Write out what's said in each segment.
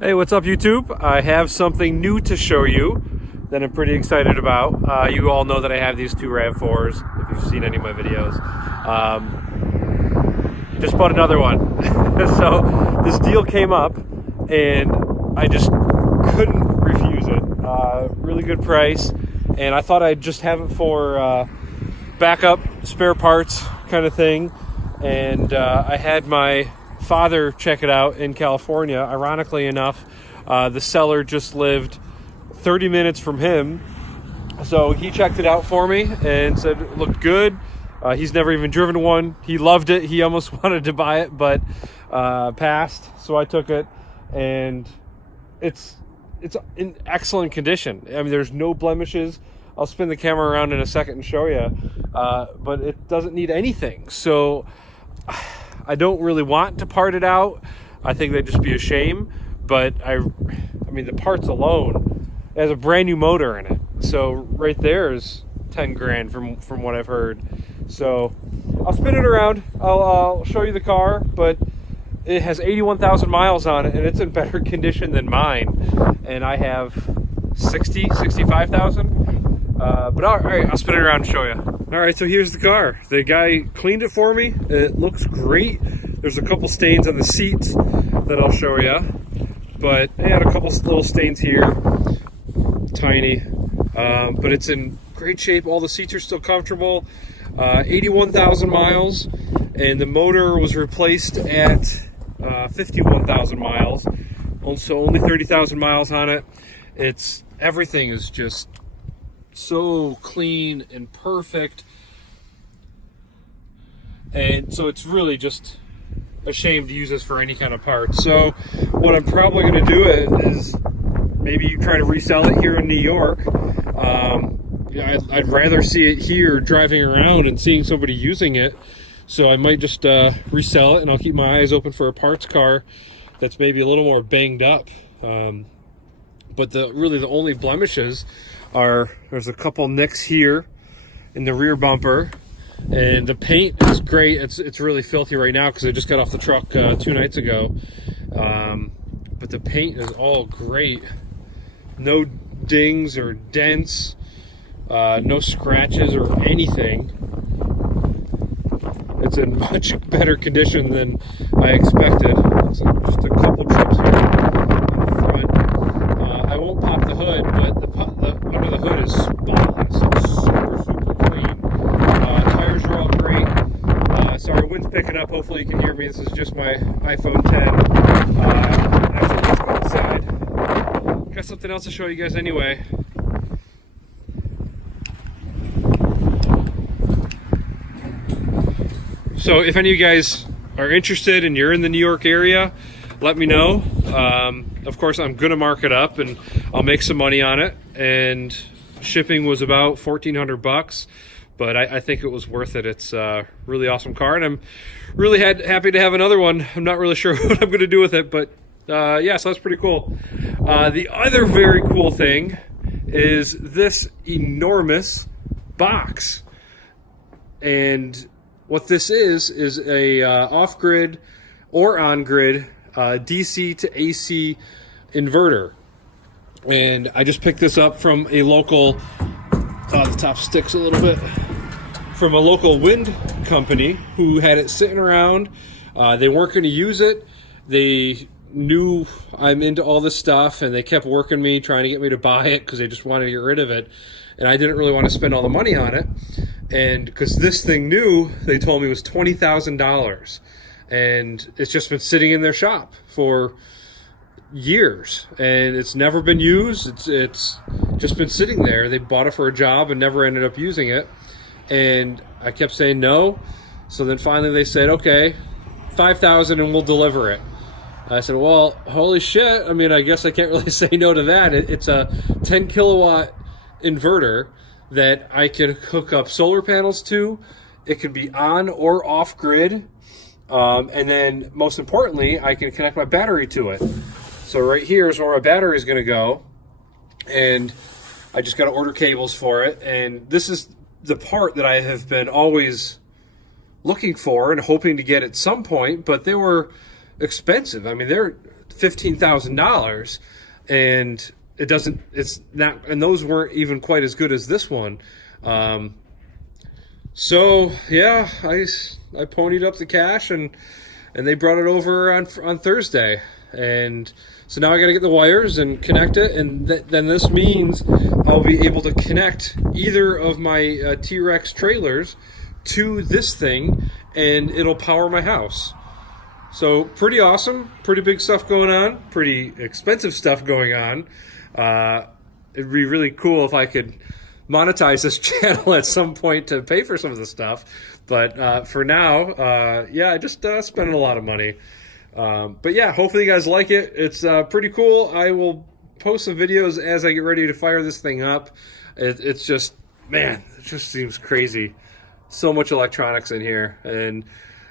Hey, what's up YouTube? I have something new to show you that I'm pretty excited about. You all know that I have these two RAV4s, if you've seen any of my videos. Just bought another one. So this deal came up and I just couldn't refuse it. Really good price, and I thought I'd just have it for backup, spare parts kind of thing. And I had my father check it out in California. Ironically enough, the seller just lived 30 minutes from him, so he checked it out for me and said it looked good. He's never even driven one. He loved it. He almost wanted to buy it, but passed, so I took it, and it's in excellent condition. I mean, there's no blemishes. I'll spin the camera around in a second and show you, but it doesn't need anything. So I don't really want to part it out. I think that'd just be a shame, but I mean, the parts alone, it has a brand new motor in it. So right there is 10 grand from what I've heard. So I'll spin it around. I'll show you the car, but it has 81,000 miles on it, and it's in better condition than mine. And I have 65,000. But all right, I'll spin it around and show you. All right, so here's the car. The guy cleaned it for me. It looks great. There's a couple stains on the seats that I'll show you, but I had a couple little stains here, tiny, but it's in great shape. All the seats are still comfortable. 81,000 miles, and the motor was replaced at 51,000 miles. Also, only 30,000 miles on it. Everything is just so clean and perfect, and so it's really just a shame to use this for any kind of parts. So what I'm probably going to do is maybe try to resell it here in New York. I'd rather see it here driving around and seeing somebody using it, so I might just resell it, and I'll keep my eyes open for a parts car that's maybe a little more banged up. But really the only blemishes are, there's a couple nicks here in the rear bumper, and the paint is great. It's really filthy right now because I just got off the truck 2 nights ago, but the paint is all great. No dings or dents, no scratches or anything. It's in much better condition than I expected. So just a couple trips here in the front. I won't pop the hood, but the under the hood is spotless. It's super clean. Tires are all great. Sorry, wind's picking up. Hopefully you can hear me. This is just my iPhone 10. Actually, let's go inside. Got something else to show you guys anyway. So if any of you guys are interested and you're in the New York area, let me know. Of course, I'm gonna mark it up and I'll make some money on it. And shipping was about 1,400 bucks, but I think it was worth it. It's a really awesome car, and I'm really happy to have another one. I'm not really sure what I'm gonna do with it, but yeah, so that's pretty cool. The other very cool thing is this enormous box. And what this is a off-grid or on-grid DC to AC inverter. And I just picked this up from a local, the top sticks a little bit, from a local wind company who had it sitting around. They weren't going to use it. They knew I'm into all this stuff, and they kept working me, trying to get me to buy it because they just wanted to get rid of it. And I didn't really want to spend all the money on it. And because this thing new, they told me was $20,000. And it's just been sitting in their shop for years, and it's never been used. It's just been sitting there. They bought it for a job and never ended up using it. And I kept saying no. So then finally they said, okay, $5,000 and we'll deliver it. I said, well, holy shit. I mean, I guess I can't really say no to that. It's a 10 kilowatt inverter that I can hook up solar panels to. It can be on or off grid. And then most importantly, I can connect my battery to it. So right here is where my battery is going to go. And I just got to order cables for it. And this is the part that I have been always looking for and hoping to get at some point, but they were expensive. I mean, they're $15,000, and it's not, and those weren't even quite as good as this one. So yeah, I ponied up the cash, and they brought it over on Thursday, and so now I got to get the wires and connect it, and then this means I'll be able to connect either of my T-Rex trailers to this thing, and it'll power my house. So pretty awesome, pretty big stuff going on, pretty expensive stuff going on. It'd be really cool if I could monetize this channel at some point to pay for some of the stuff. But for now, yeah, I just spending a lot of money. But yeah, hopefully you guys like it. It's pretty cool. I will post some videos as I get ready to fire this thing up. It's just, man, it just seems crazy. So much electronics in here. And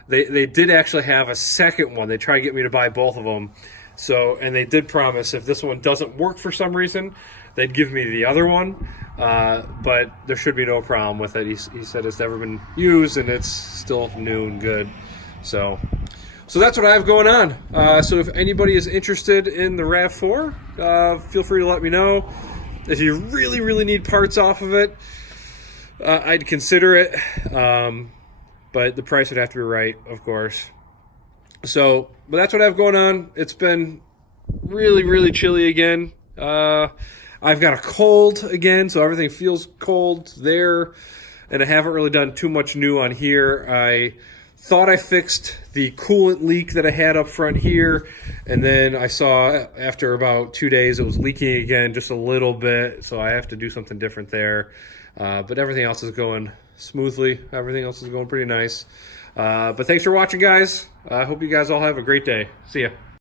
they did actually have a second one. They tried to get me to buy both of them. So, and they did promise if this one doesn't work for some reason, they'd give me the other one. But there should be no problem with it. He said it's never been used and it's still new and good. So that's what I have going on. So if anybody is interested in the RAV4, feel free to let me know. If you really, really need parts off of it, I'd consider it. But the price would have to be right, of course. So, but that's what I have going on. It's been really, really chilly again. I've got a cold again, so everything feels cold there. And I haven't really done too much new on here. I thought I fixed the coolant leak that I had up front here. And then I saw after about 2 days it was leaking again just a little bit. So I have to do something different there. But everything else is going smoothly. Everything else is going pretty nice. But thanks for watching, guys. I hope you guys all have a great day. See ya.